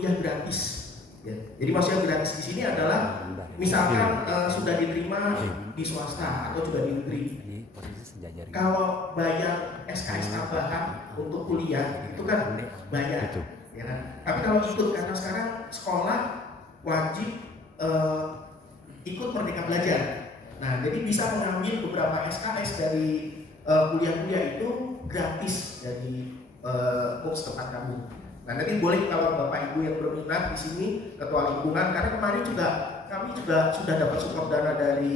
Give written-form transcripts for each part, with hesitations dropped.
kuliah gratis. Ya. Jadi maksudnya gratis di sini adalah misalkan sudah diterima di swasta atau juga di negeri. Kalau bayar SKS tambahan untuk kuliah itu kan bayar, ya kan? Tapi kalau ikut, karena sekarang sekolah wajib ikut Merdeka Belajar. Nah, jadi bisa mengambil beberapa SKS dari kuliah-kuliah itu gratis dari kurs tempat kamu. Nah, nanti boleh kalau Bapak Ibu yang berminat di sini, Ketua Lingkungan, karena kemarin juga kami juga sudah dapat support dana dari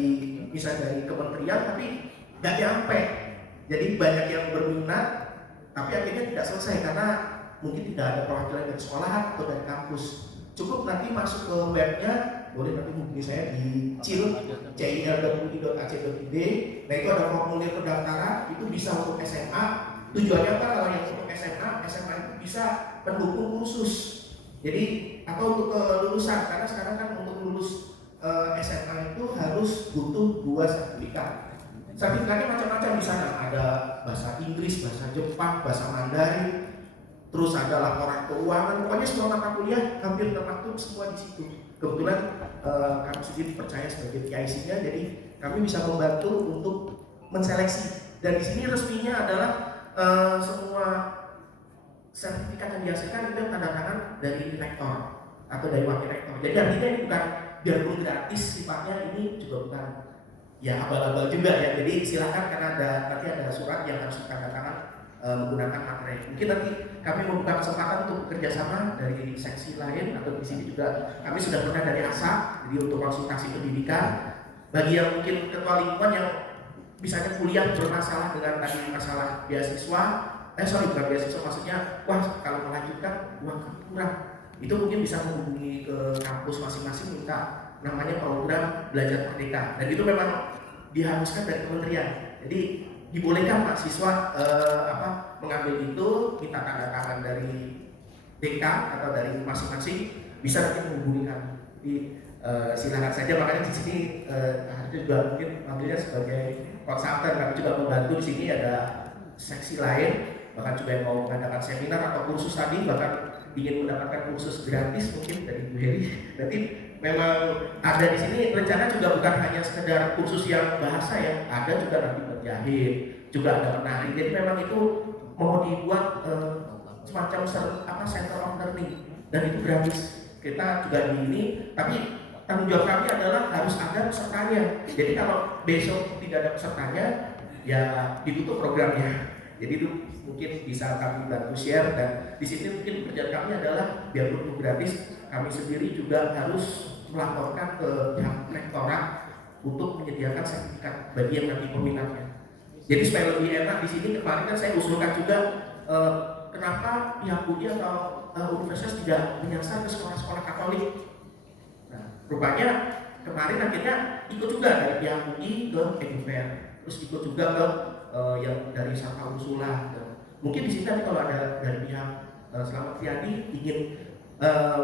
misalnya dari kementerian, tapi nggak nyampe. Jadi banyak yang berminat, tapi akhirnya tidak selesai karena mungkin tidak ada perwakilan dari sekolah atau dari kampus. Cukup nanti masuk ke webnya, boleh nanti hubungi saya di cil.ui.ac.id. Nah, itu ada formulir pendaftaran, itu bisa untuk SMA. Tujuannya apa? Kalau yang untuk SMA itu bisa pendukung khusus. Jadi atau untuk kelulusan, karena sekarang kan untuk lulus SMA itu harus butuh 2 sertifikat. Sertifikatnya macam-macam di sana, ada bahasa Inggris, bahasa Jepang, bahasa Mandarin, terus ada laporan keuangan, pokoknya semua mata kuliah hampir termaktub semua di situ. Kebetulan kami sendiri percaya sebagai PIC-nya, jadi kami bisa membantu untuk menseleksi. Dan di sini resminya adalah semua sertifikat yang dihasilkan itu tanda tangan dari rektor atau dari wakil rektor. Jadi artinya ini bukan biarpun gratis sifatnya, ini juga bukan ya abal-abal juga ya. Jadi silakan, karena nanti ada surat yang harus ditanda tangan menggunakan materai. Mungkin nanti kami membuka kesempatan untuk kerjasama dari seksi lain, atau di sini juga kami sudah pernah dari ASA, jadi untuk konsultasi pendidikan. Bagi yang mungkin ketua lingkungan yang misalnya kuliah bermasalah dengan tadi masalah beasiswa, bukan beasiswa, maksudnya wah kalau melanjutkan uang kurang, itu mungkin bisa menghubungi ke kampus masing-masing, minta namanya program belajar merdeka, dan itu memang diharuskan dari kementerian. Jadi dibolehkan mahasiswa mengambil itu, minta tanda tangan dari DK atau dari masing-masing, bisa nanti menghubungi kami. Jadi silakan saja. Makanya di sini juga mungkin ambilnya sebagai konsultan, kami juga membantu. Di sini ada seksi lain, bahkan juga yang mau mengadakan seminar atau kursus tadi, bahkan ingin mendapatkan kursus gratis mungkin dari Bu Heri. Nanti memang ada di sini rencana juga bukan hanya sekedar kursus yang bahasa ya, ada juga nanti berjahit, juga ada menari. Jadi memang itu mau dibuat semacam center of learning, dan itu gratis. Kita juga di ini, tapi tanggung jawab kami adalah harus ada pesertanya. Jadi kalau besok tidak ada pesertanya, ya ditutup programnya. Jadi itu mungkin bisa kami bantu share, dan di sini mungkin pekerjaan kami adalah biarpun gratis, kami sendiri juga harus melaporkan ke pihak rektorat untuk menyediakan sertifikat bagi yang nanti peminatnya. Jadi supaya lebih enak di sini, kemarin kan saya usulkan juga kenapa pihak UI atau universitas tidak menyasar ke sekolah-sekolah Katolik. Nah, rupanya kemarin akhirnya ikut juga dari pihak UI ke Edufair, terus ikut juga ke yang dari Saka Ursula. Mungkin di sini nanti kalau ada dari pihak Selamat Riyadi ingin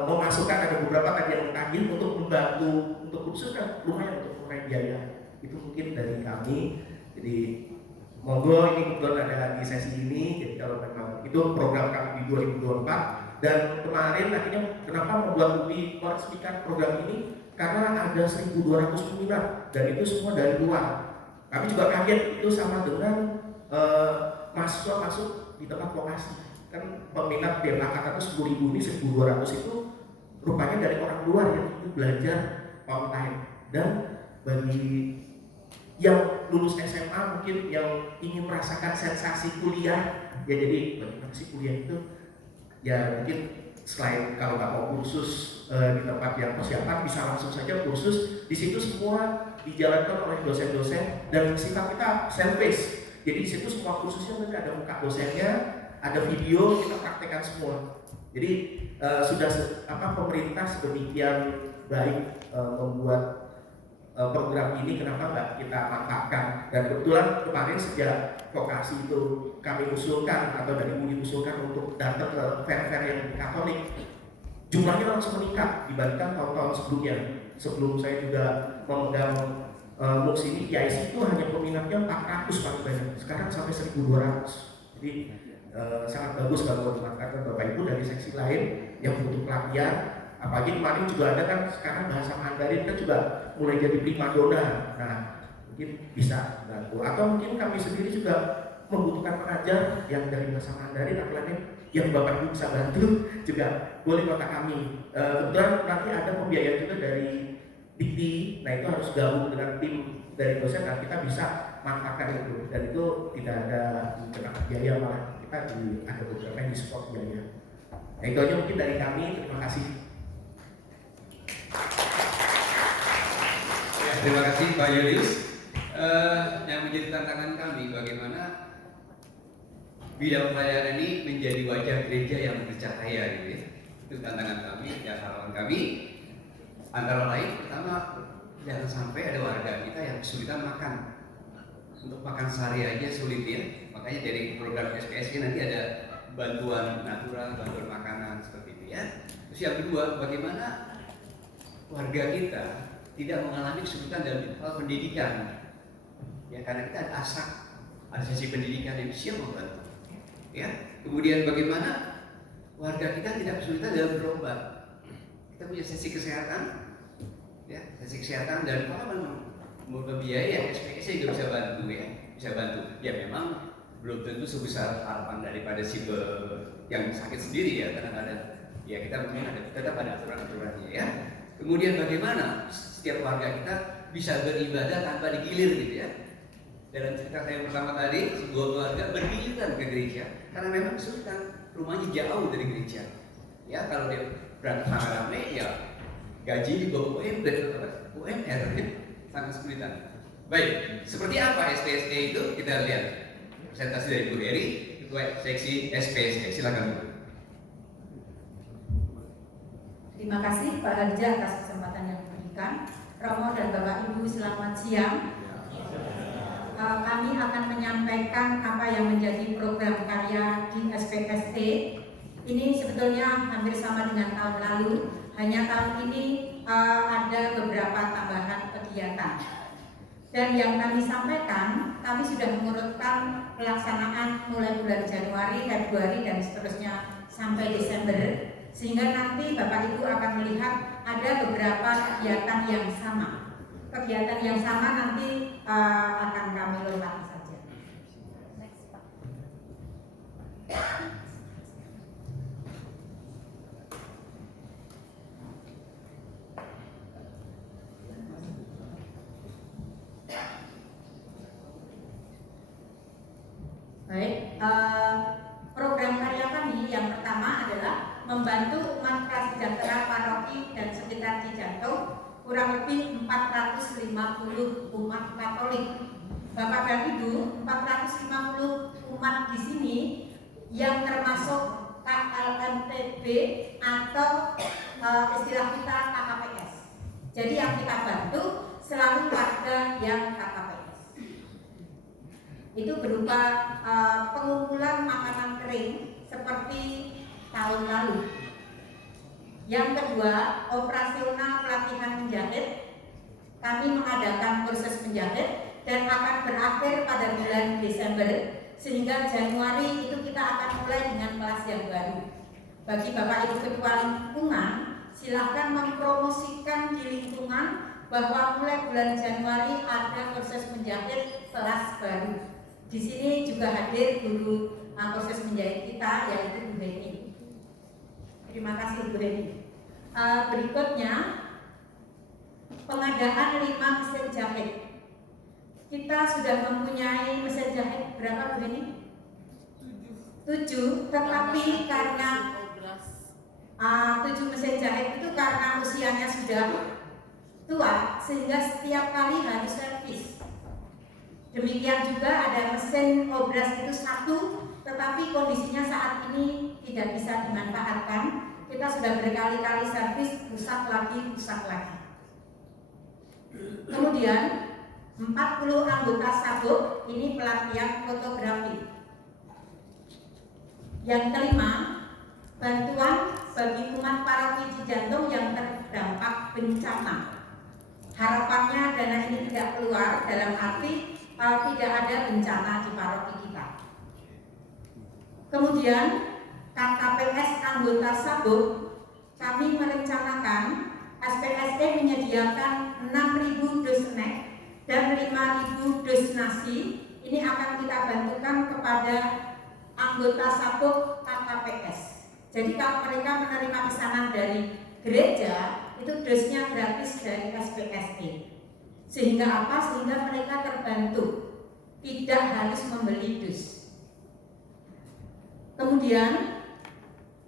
memasukkan, ada beberapa tadi yang tagih untuk membantu untuk kursus, kan lumayan untuk mengurangi biaya. Itu mungkin dari kami. Jadi monggo, ini kebetulan ada di sesi ini. Jadi kalau memang itu program kami di 2024, dan kemarin akhirnya kenapa membuat UI meresmikan program ini, karena ada 1.200 peminat dan itu semua dari luar. Kami juga kaget, itu sama dengan mahasiswa masuk di tempat lokasi. Kan peminat biar angkatan itu 10.000, ini 1.200 itu rupanya dari orang luar yang ingin belajar online. Dan bagi yang lulus SMA mungkin yang ingin merasakan sensasi kuliah, ya jadi bagaimana sih kuliah itu, ya mungkin selain kalau nggak mau kursus di tempat yang persiapan, bisa langsung saja kursus di situ. Semua dijalankan oleh dosen-dosen dan sifat kita self-paced. Jadi di situ semua kursusnya nanti ada muka dosennya, ada video, kita praktekkan semua. Jadi sudah pemerintah sedemikian baik membuat program ini, kenapa nggak kita manfaatkan? Dan kebetulan kemarin sejak vokasi itu kami usulkan atau dari UI usulkan untuk datang ke fair-fair yang Katolik, jumlahnya langsung meningkat dibandingkan tahun-tahun sebelumnya. Sebelum saya juga memegang MUKS ini, PIC itu hanya peminatnya 400 paling banyak, sekarang sampai 1.200. Jadi sangat bagus kalau dimanfaatkan Bapak Ibu dari seksi lain yang butuh pelatihan pengajian. Apalagi kemarin juga ada kan sekarang bahasa Mandarin kan juga mulai jadi primadona. Nah, mungkin bisa bantu. Atau mungkin kami sendiri juga membutuhkan pengajar yang dari bahasa Mandarin, apalagi yang Bapak Ibu bisa bantu juga boleh kontak kami. Kebetulan nanti ada pembiayaan juga dari Dikti. Nah, itu harus gabung dengan tim dari dosen dan kita bisa manfaatkan itu. Dan itu tidak ada kenakan biaya, malah kita ada beberapa yang di support biaya. Nah, itu aja mungkin dari kami. Terima kasih. Ya, terima kasih Pak Julius. Yang menjadi tantangan kami bagaimana bidang pelayanan ini menjadi wajah gereja yang bercahaya gitu ya. Itu tantangan kami, ya harapan kami antara lain pertama jangan sampai ada warga kita yang kesulitan makan. Untuk makan sehari aja sulit ya. Makanya dari program SPSG nanti ada bantuan natural, bantuan makanan seperti itu ya. Terus yang kedua, bagaimana warga kita tidak mengalami kesulitan dalam hal pendidikan. Ya, karena kita ada ASAK, ada sesi pendidikan yang siap membantu. Ya, kemudian bagaimana warga kita tidak kesulitan dalam berobat. Kita punya sesi kesehatan, ya, sesi kesehatan dan kalau memang berbiaya, SPSG juga bisa bantu ya, bisa bantu. Ya memang belum tentu sebesar harapan daripada si yang sakit sendiri ya, kadang-kadang ya kita mungkin ada tetap ada aturan-aturannya ya. Kemudian bagaimana setiap warga kita bisa beribadah tanpa digilir gitu ya. Dalam cerita saya pertama tadi, sebuah keluarga bergiliran ke gereja karena memang kesulitan, rumahnya jauh dari gereja. Ya kalau dia berangkat rame-rame ya gaji di bawah UMR ya, sangat kesulitan. Baik, seperti apa SPSE itu? Kita lihat presentasi dari Bu Heri, Ketua Seksi SPSE. Silakan Bu. Terima kasih Pak Harja atas kesempatan yang diberikan. Romo dan Bapak Ibu selamat siang. Kami akan menyampaikan apa yang menjadi program karya di SPSE. Ini sebetulnya hampir sama dengan tahun lalu, hanya tahun ini ada beberapa tambahan kegiatan. Dan yang kami sampaikan, kami sudah mengurutkan pelaksanaan mulai bulan Januari, Februari, dan seterusnya sampai Desember. Sehingga nanti Bapak Ibu akan melihat ada beberapa kegiatan yang sama. Kegiatan yang sama nanti akan kami lompati saja. Baik, program karya kami yang pertama adalah membantu umat prasejahtera paroki dan sekitar Cijantung, kurang lebih 450 umat Katolik. Bapak dan Ibu, 450 umat di sini yang termasuk KLMTB atau istilah kita KKPS. Jadi yang kita bantu selalu warga yang KKPS. Itu berupa pengumpulan makanan kering seperti tahun lalu. Yang kedua, operasional pelatihan menjahit. Kami mengadakan kursus menjahit dan akan berakhir pada bulan Desember, sehingga Januari itu kita akan mulai dengan kelas yang baru. Bagi Bapak Ibu Ketua Lingkungan, silahkan mempromosikan di lingkungan bahwa mulai bulan Januari ada kursus menjahit kelas baru. Di sini juga hadir guru kursus menjahit kita, yaitu Bu Heni. Terima kasih Bu Heni. Berikutnya pengadaan 5 mesin jahit. Kita sudah mempunyai mesin jahit berapa Bu Heni? 7, tetapi karena 7 mesin jahit itu karena usianya sudah tua, sehingga setiap kali harus servis. Demikian juga ada mesin obras itu 1, tetapi kondisinya saat ini tidak bisa dimanfaatkan. Kita sudah berkali-kali servis, rusak lagi. Kemudian 40 anggota sabuk, ini pelatihan fotografi. Yang kelima, bantuan bagi umat paroki Cijantung yang terdampak bencana. Harapannya dana ini tidak keluar, dalam arti tidak ada bencana di paroki kita. Kemudian KKPS anggota sabuk kami merencanakan SPSE menyediakan 6.000 dus snack dan 5.000 dus nasi. Ini akan kita bantukan kepada anggota sabuk KKPS. Jadi kalau mereka menerima pesanan dari gereja, itu dusnya gratis dari SPSE. Sehingga apa? Sehingga mereka terbantu, tidak harus membeli dus. Kemudian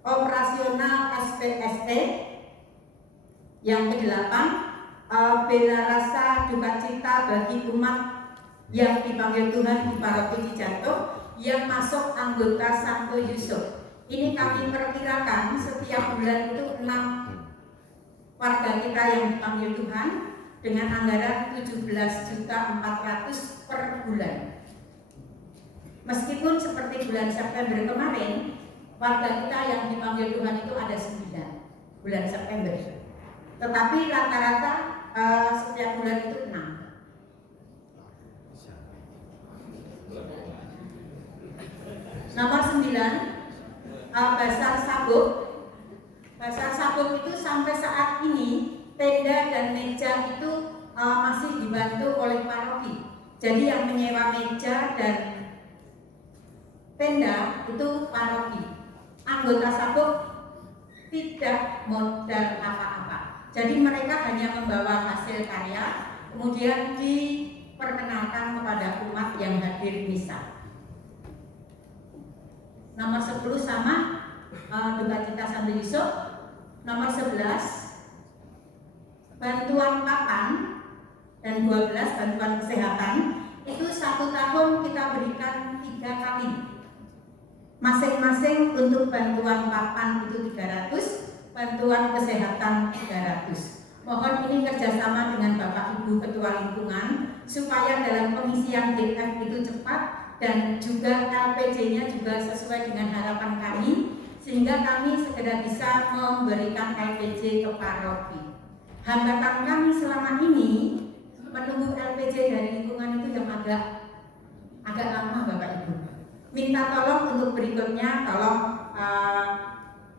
operasional SPSE yang ke-8, bela rasa duka cita bagi umat yang dipanggil Tuhan di Paroki Cijantung yang masuk anggota Santo Yusuf. Ini kami perkirakan setiap bulan itu 6 warga kita yang dipanggil Tuhan dengan anggaran 17.400.000 per bulan. Meskipun seperti bulan September kemarin, warga kita yang dipanggil Tuhan itu ada 9 bulan September. Tetapi rata-rata setiap bulan itu 6. Nomor 9, Basar Sabuk. Basar Sabuk itu sampai saat ini tenda dan meja itu masih dibantu oleh paroki. Jadi yang menyewa meja dan tenda itu paroki. Anggota sabuk tidak modal apa-apa. Jadi mereka hanya membawa hasil karya, kemudian diperkenalkan kepada umat yang hadir misa. Nomor 10 sama duka cita Santo Yusuf. Nomor 11 bantuan papan dan 12 bantuan kesehatan. Itu 1 tahun kita berikan 3 kali. Masing-masing untuk bantuan papan itu 300, bantuan kesehatan 300. Mohon ini kerjasama dengan Bapak Ibu Ketua Lingkungan supaya dalam pengisian DF itu cepat dan juga LPJ-nya juga sesuai dengan harapan kami, sehingga kami segera bisa memberikan LPJ ke paroki. Hambatan kami selama ini menunggu LPJ dari lingkungan itu yang agak lama Bapak Ibu. Minta tolong untuk berikutnya, tolong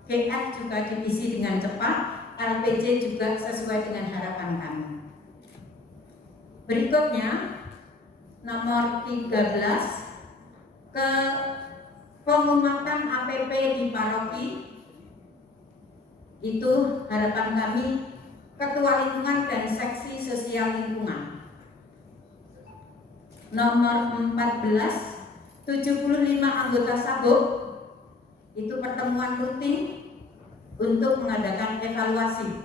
GF juga diisi dengan cepat, LPJ juga sesuai dengan harapan kami. Berikutnya nomor 13, ke pengumatan APP di paroki. Itu harapan kami Ketua Lingkungan dan Seksi Sosial Lingkungan. Nomor 14, 75 anggota sabuk. Itu pertemuan rutin untuk mengadakan evaluasi.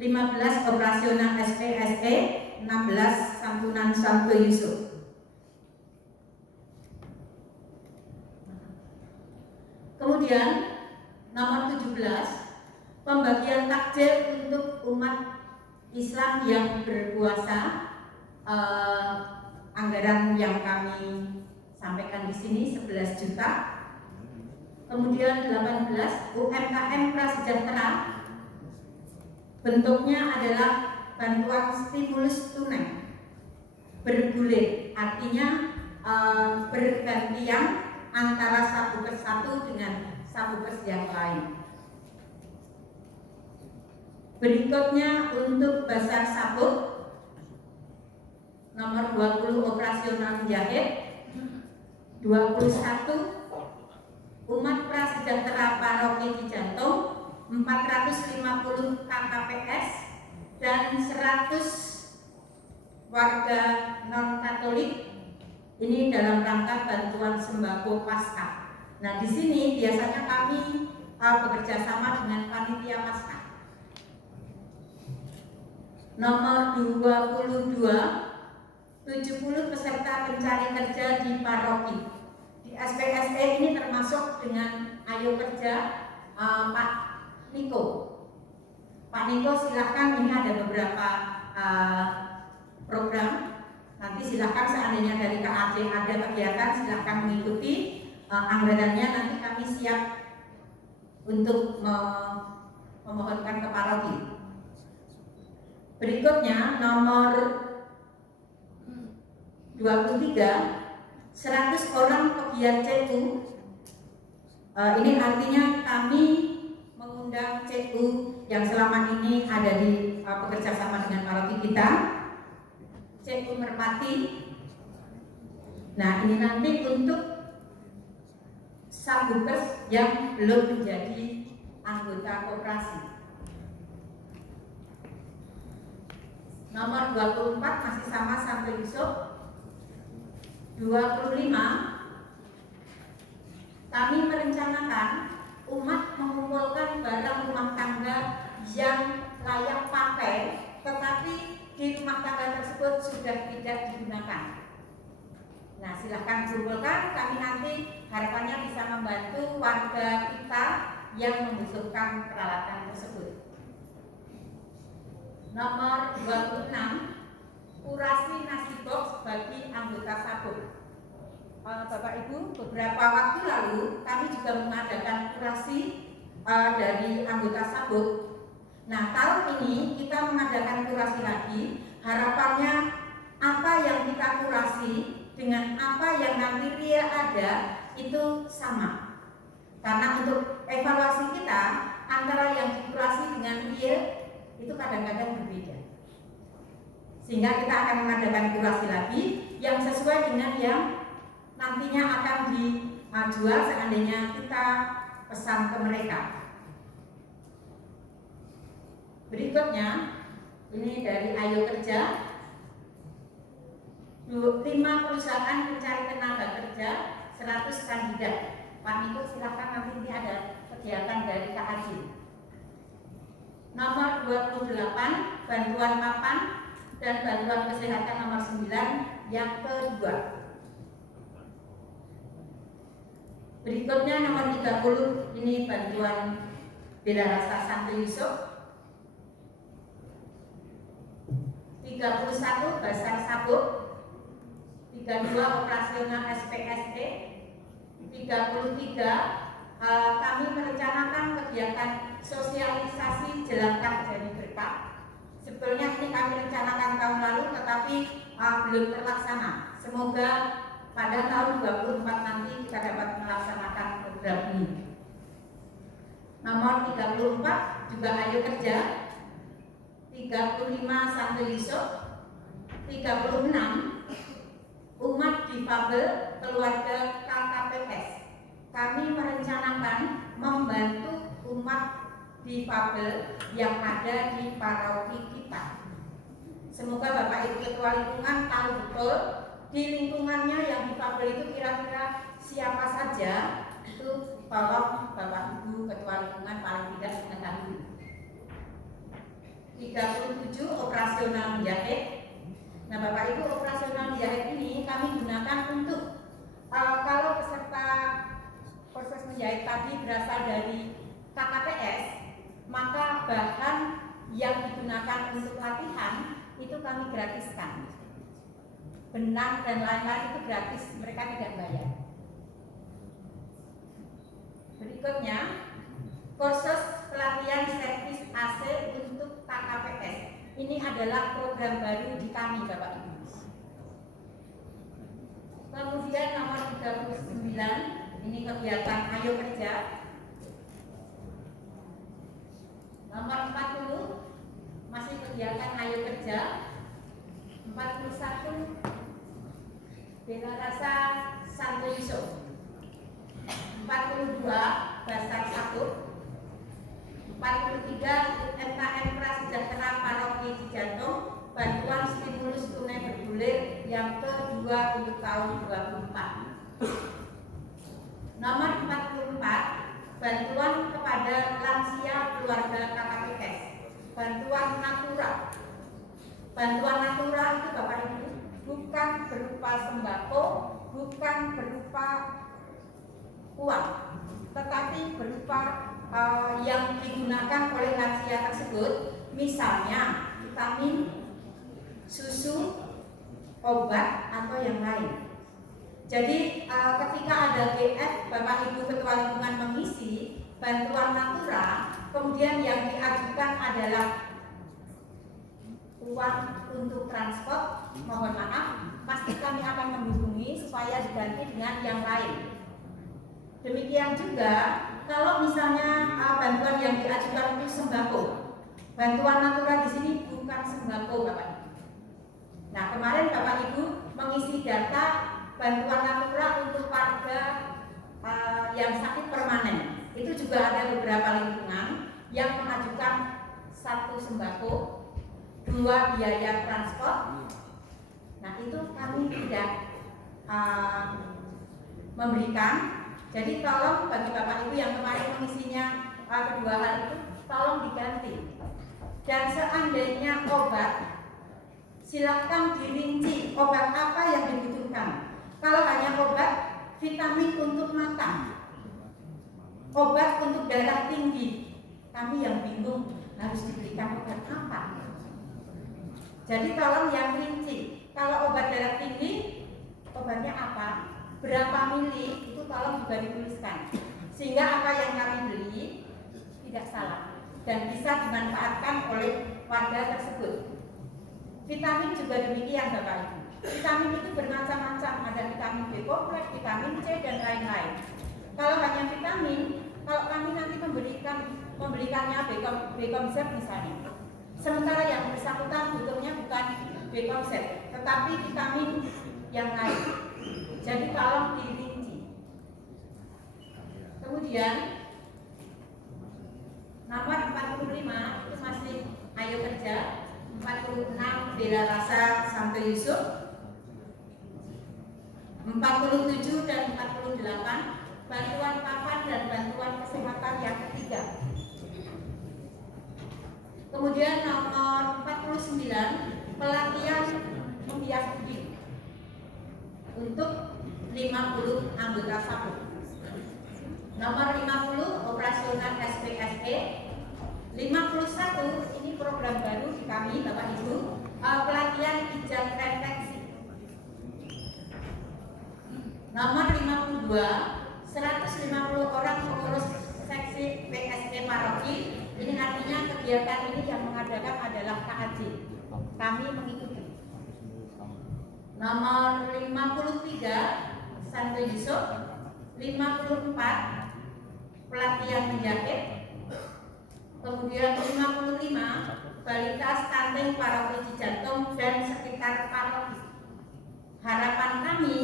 15 operasional SPSE, 16 santunan Santo Yusuf. Kemudian nomor 17, pembagian takjil untuk umat Islam yang berpuasa. Anggaran yang kami sampaikan di sini 11 juta. Kemudian 18, UMKM Prasejahtera. Bentuknya adalah bantuan stimulus tunai bergulir, artinya bergantian antara sabukes satu dengan sabukes yang lain. Berikutnya untuk Basar Sabuk, nomor 20 operasional menjahit, 21 umat prasejahtera paroki Cijantung, 450 KKPS dan 100 warga non Katolik. Ini dalam rangka bantuan sembako Paskah. Nah, di sini biasanya kami bekerja sama dengan panitia Paskah. Nomor 22, 70 peserta pencari kerja di paroki. Di SPSE ini termasuk dengan Ayo Kerja Pak Niko. Pak Niko silahkan, ini ada beberapa program. Nanti silahkan seandainya dari KAJ ada kegiatan, silahkan mengikuti anggarannya. Nanti kami siap untuk memohonkan ke paroki. Berikutnya nomor 23, 100 orang pegiat CETU. Ini artinya kami mengundang mengundang CU yang selama ini ada di bekerja sama dengan paroki kita, CU Merpati. Nah, ini nanti untuk Sabukes yang belum menjadi anggota koperasi. Nomor 24 masih sama sampai besok. 25, kami merencanakan umat mengumpulkan barang rumah tangga yang layak pakai, tetapi di rumah tangga tersebut sudah tidak digunakan. Nah, silahkan kumpulkan, kami nanti harapannya bisa membantu warga kita yang membutuhkan peralatan tersebut. Nomor 26, kurasi nasi box bagi anggota Sabuk. Bapak Ibu, beberapa waktu lalu kami juga mengadakan kurasi dari anggota Sabuk. Nah, tahun ini kita mengadakan kurasi lagi. Harapannya apa yang kita kurasi dengan apa yang nanti real ada itu sama. Karena untuk evaluasi kita antara yang dikurasi dengan real itu kadang-kadang berbeda. Sehingga kita akan mengadakan kurasi lagi yang sesuai dengan yang nantinya akan dijual seandainya kita pesan ke mereka. Berikutnya, ini dari Ayo Kerja. 5 perusahaan mencari tenaga kerja, 100 kandidat. Pak Niko silakan, nanti ini ada kegiatan dari KAJ. Nomor 28, bantuan papan dan bantuan kesehatan nomor 9 yang kedua. Berikutnya nomor 30, ini bantuan Bela Rasa Santo Yusuf. 31 Basar Sabuk. 32 operasional SPST. 33 kami merencanakan kegiatan sosialisasi jelang Karjani Berkah. Sebetulnya ini kami rencanakan tahun lalu tetapi belum terlaksana. Semoga pada tahun 24 nanti kita dapat melaksanakan program ini. Nomor 34 juga Ayo Kerja. 35 Santo Yusuf. 36 umat difabel keluarga KKPS. Kami merencanakan membantu umat difabel yang ada di paroki kita. Semoga Bapak Ibu Ketua Lingkungan tahu betul di lingkungannya yang difabel itu kira-kira siapa saja. Itu tolong Bapak Ibu Ketua Lingkungan paling tidak mengetahui. 37 operasional menjahit. Nah, Bapak Ibu, operasional menjahit ini kami gunakan untuk kalau peserta proses menjahit tadi berasal dari KKPS, maka bahan yang digunakan untuk latihan itu kami gratiskan. Benang dan lain-lain itu gratis, mereka tidak bayar. Berikutnya, kursus pelatihan servis AC untuk KKPS. Ini adalah program baru di kami, Bapak Ibu. Kemudian nomor 39, ini kegiatan Ayo Kerja. Nomor 40, masih kegiatan Ayo Kerja. 41, Bela Rasa Santo Yusuf. 42, Basar Sabuk. 43, UMKM Prasejahtera Paroki Cijantung, bantuan stimulus tunai bergulir yang kedua untuk tahun 24. Nomor 44, bantuan kepada lansia keluarga KKPS, bantuan Natura. Bantuan Natura itu Bapak Ibu bukan berupa sembako, bukan berupa uang, tetapi berupa yang digunakan oleh lansia tersebut, misalnya vitamin, susu, obat, atau yang lain. Jadi ketika ada GF, Bapak Ibu Ketua Lingkungan mengisi bantuan Natura, kemudian yang diajukan adalah uang untuk transport, mohon maaf, pasti kami akan menghubungi supaya diganti dengan yang lain. Demikian juga kalau misalnya bantuan yang diajukan itu sembako, bantuan natura di sini bukan sembako Bapak Ibu. Nah kemarin Bapak Ibu mengisi data bantuan natura untuk warga yang sakit permanen. Itu juga ada beberapa lingkungan yang mengajukan 1 sembako, 2 biaya transport. Nah itu kami tidak memberikan. Jadi tolong bagi Bapak Ibu yang kemarin mengisinya kedua hal itu tolong diganti. Dan seandainya obat, silakan dirinci obat apa yang dibutuhkan. Kalau hanya obat vitamin untuk mata, obat untuk darah tinggi, kami yang bingung harus diberikan obat apa. Jadi tolong yang rinci. Kalau obat darah tinggi, obatnya apa, berapa mili, itu tolong juga dituliskan. Sehingga apa yang kami beli tidak salah dan bisa dimanfaatkan oleh warga tersebut. Vitamin juga demikian Bapak Ibu. Vitamin itu bermacam-macam, ada vitamin B kompleks, vitamin C dan lain-lain. Kalau hanya vitamin, kalau kami nanti membelikannya B-Komz misalnya, sementara yang bersangkutan butuhnya bukan B-Komz, tetapi vitamin yang lain. Jadi tolong dirinci. Kemudian nomor 45 itu masih Ayo Kerja, 46 Bela Rasa Santo Yusuf, 47 dan 48 bantuan papan dan bantuan kesehatan yang ketiga. Kemudian nomor 49 pelatihan menghias budi untuk 50 anggota SAPU. Nomor 50 operasional SPSE. 51 ini program baru di kami Bapak Ibu, pelatihan ijaz refleksi. Nomor 52 150 orang pengurus seksi PSE paroki. Ini artinya kegiatan ini yang mengadakan adalah KAJ. Kami mengikuti. Nomor 53 Santo Yusuf. 54 pelatihan menjahit. Kemudian 55 balita stunting paroki Cijantung dan sekitar paroki. Harapan kami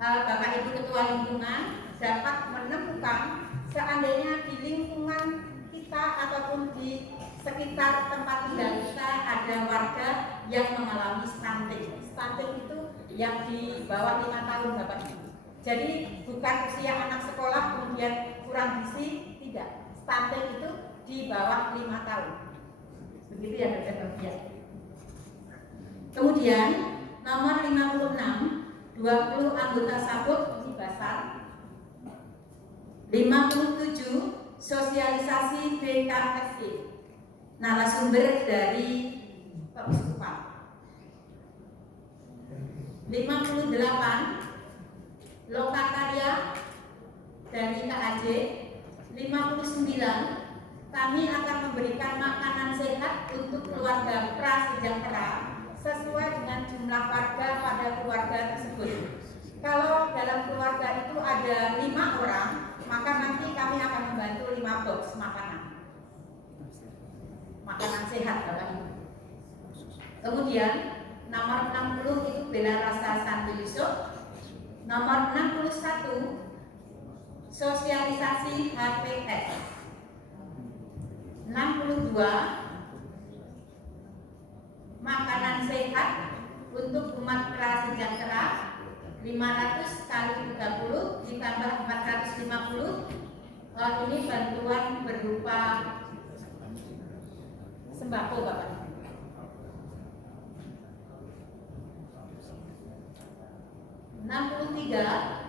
Bapak Ibu Ketua Lingkungan dapat menemukan seandainya di lingkungan kita ataupun di sekitar tempat tinggal kita ada warga yang mengalami stunting. Stunting itu yang di bawah 5 tahun Bapak Ibu. Jadi bukan usia anak sekolah kemudian kurang gizi, tidak. Stunting itu di bawah 5 tahun. Begitu ya Dokter Novia. Kemudian nomor 56 20 anggota SAPUT ini basar. 57 sosialisasi BKSI narasumber dari Keuskupan. 58 lokakarya dari KAJ. 59 kami akan memberikan makanan sehat untuk keluarga prasejahtera sesuai dengan jumlah warga pada keluarga tersebut. Kalau dalam keluarga itu ada 5 orang, maka nanti kami akan membantu 5 box makanan sehat Bapak Ibu. Kemudian nomor 60 itu Bela Rasa Santo Yusuf. Nomor 61 sosialisasi HPS. 62 makanan sehat untuk umat prasejahtera 500 kali 30 ditambah 450. Ini bantuan berupa sembako Bapak. 63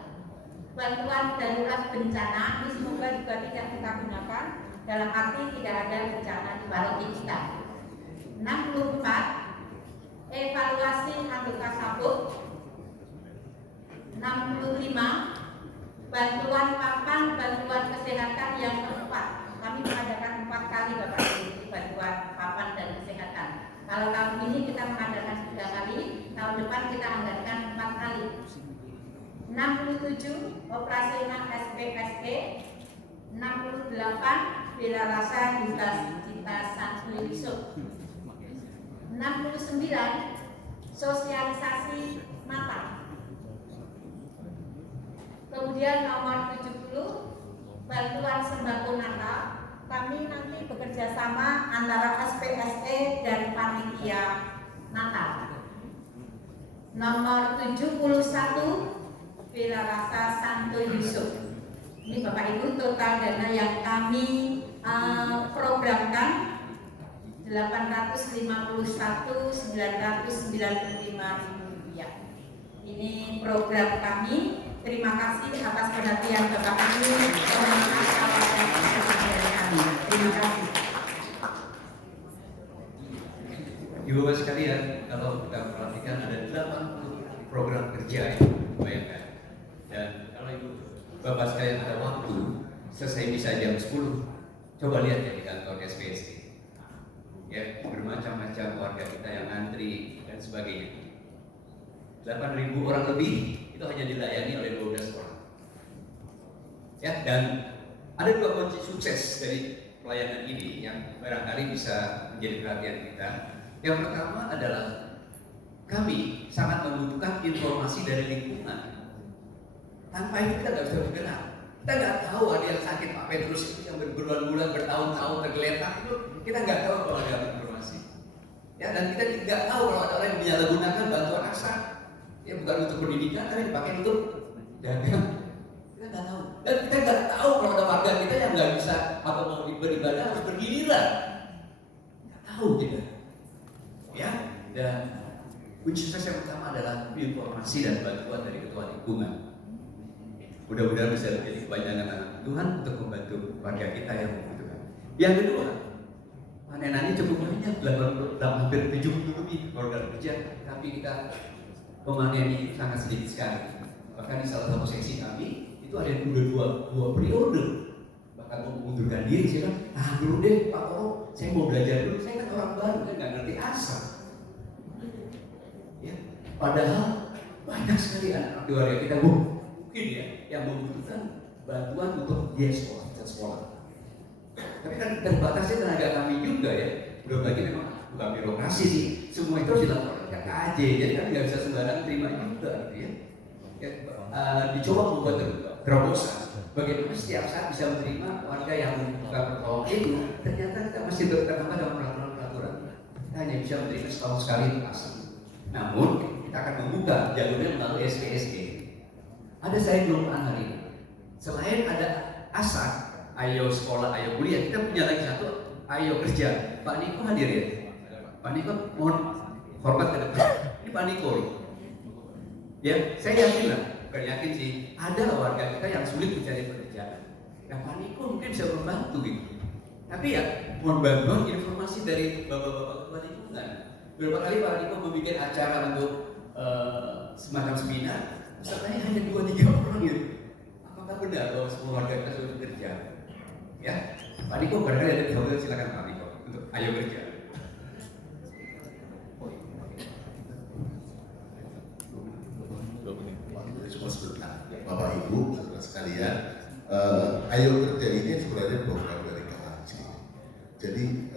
bantuan darurat bencana. Ini semoga juga tidak kita gunakan dalam arti tidak ada bencana di paroki kita. 64 evaluasi anggota SAPUT. 65 bantuan papan bantuan kesehatan yang keempat. Kami mengadakan 4 kali Bapak Ibu bantuan papan dan kesehatan. Kalau tahun ini kita mengadakan 3 kali, tahun depan kita anggarkan 4 kali. 67 operasional SPSE. 68 Bela Rasa Duta Cita Satu Yusuf. 69 Sosialisasi Natal. Kemudian nomor 70 bantuan sembako Natal. Kami nanti bekerja sama antara SPSE dan panitia Natal. Nomor 71 Bela Rasa Santo Yusuf. Ini Bapak Ibu total dana yang kami programkan 851.995.000 rupiah. Ini program kami. Terima kasih atas perhatian Bapak Ibu. Terima kasih. Ibu Bapak sekalian, kalau kita perhatikan ada 80 program kerja ya, bayangkan. Dan kalau Ibu Bapak sekalian ada waktu, selesai bisa jam 10, coba lihat ya di kantor SPSD. Ya, bermacam-macam warga kita yang antri dan sebagainya. 8.000 orang lebih itu hanya dilayani oleh 12 orang. Ya, dan ada 2 kunci sukses dari pelayanan ini yang barangkali bisa menjadi perhatian kita. Yang pertama adalah kami sangat membutuhkan informasi dari lingkungan. Tanpa itu kita nggak bisa bergerak. Kita nggak tahu ada yang sakit Pak Petrus itu yang berbulan-bulan, bertahun-tahun tergeletak itu kita nggak tahu kalau ada informasi. Ya, dan kita nggak tahu kalau ada orang yang menyalahgunakan bantuan ASA. Ya, bukan untuk pendidikan, tapi dipakai untuk dagang. Kita nggak tahu. Dan kita nggak tahu kalau ada warga kita yang nggak bisa apa mau beribadah harus bergiliran. Nggak tahu kita. Ya, dan kunci sukses yang pertama adalah informasi dan bantuan dari ketua lingkungan. Mudah-mudahan bisa menjadi kepanjangan tangan Tuhan untuk membantu warga kita yang membutuhkan. Yang kedua, panenannya cukup banyak, 80, hampir 70 lebih program kerja, tapi kita memaneni sangat sedikit sekali. Bahkan di salah satu seksi kami itu ada yang udah dua periode, bahkan mau mengundurkan diri. Saya bilang, dulu deh Pak Koro, saya mau belajar dulu. Saya kan orang baru, kan nggak ngerti asal. Ya, padahal banyak sekali anak-anak di warga kita mungkin ya yang membutuhkan bantuan untuk dia sekolah. Tapi kan terbatasnya tenaga kami juga ya. Belum lagi memang bukan birokrasi sih, semua itu harus dilakukan oleh KKJ. Jadi kami nggak bisa sembarang terima juga, gitu ya. Dicoba membuat terobosan. Bagaimana setiap saat bisa menerima warga yang membutuhkan pertolongan itu? Ternyata kita masih terhambat dalam peraturan-peraturan. Kita hanya bisa menerima setahun sekali asal. Namun kita akan membuka jalurnya melalui SPSD. Ada saya belum hari ini. Selain ada ASA, ayo sekolah, ayo kuliah, kita punya lagi satu, ayo kerja. Pak Niko hadir ya? Pak Niko mohon hormat ke depan. Ini Pak Niko loh. Ya, saya yakin lah, bukan yakin sih, ada warga kita yang sulit mencari pekerjaan. Nah, Pak Niko mungkin bisa membantu gitu. Tapi ya, mohon bantuan informasi dari bapak-bapak ketua lingkungan. Beberapa kali Pak Niko membuat acara untuk semacam seminar, pesertanya hanya 2-3 orang gitu. Apakah benar bahwa semua warga kita sudah bekerja? Ya, Pak Niko barangkali ada kesempatan, silakan Pak Niko untuk ayo kerja. Bapak Ibu, saudara sekalian, ayo kerja ini sebenarnya program dari KKJ. Jadi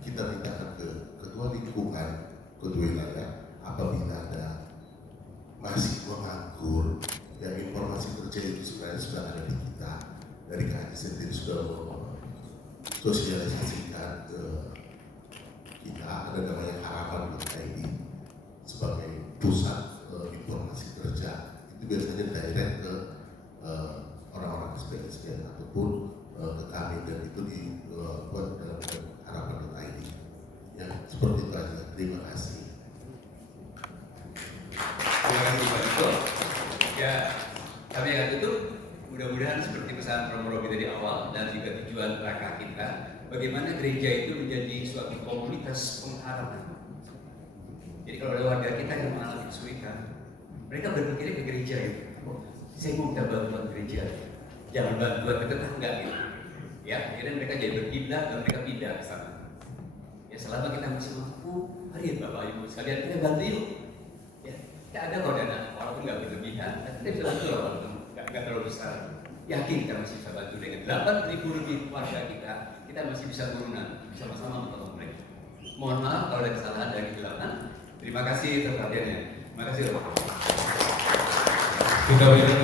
kita minta ke ketua lingkungan, ketua wilayah, apabila ada mahasiswa nganggur, yang informasi kerja itu sebenarnya sudah ada di kita, dari KKJ sendiri sudah sosialisasikan ke kita, ada namanya harapan.id sebagai pusat informasi kerja. Itu biasanya direct ke orang-orang SPSD ataupun ke kami, dan itu dibuat dalam harapan.id. Ya, seperti itu aja. Terima kasih. Terima kasih Pak Niko. Ya, kami akan tutup. Mudah-mudahan seperti pesan Romo Robi dari awal dan juga tujuan raka kita, bagaimana gereja itu menjadi suatu komunitas pengharapan. Jadi kalau ada warga kita yang mengalami kesulitan, mereka berpikir ke gereja gitu. Oh, saya mau minta bantuan gereja, jangan bantuan ke tetangga gitu. Ya, akhirnya mereka jadi berpindah dan mereka pindah ke sana. Ya, selama kita masih mampu, mari Bapak Ibu sekalian kita bantu yuk. Ya, kita ada kok dana, walaupun nggak berlebihan, kita bisa bantu walaupun nggak terlalu besar. yakin kita masih bisa bantu dengan 8.000 lebih warga kita masih bisa turunan, sama-sama menolong mereka. Mohon maaf kalau ada kesalahan dan kejelasan. Terima kasih atas perhatiannya. Terima kasih. Kita berikan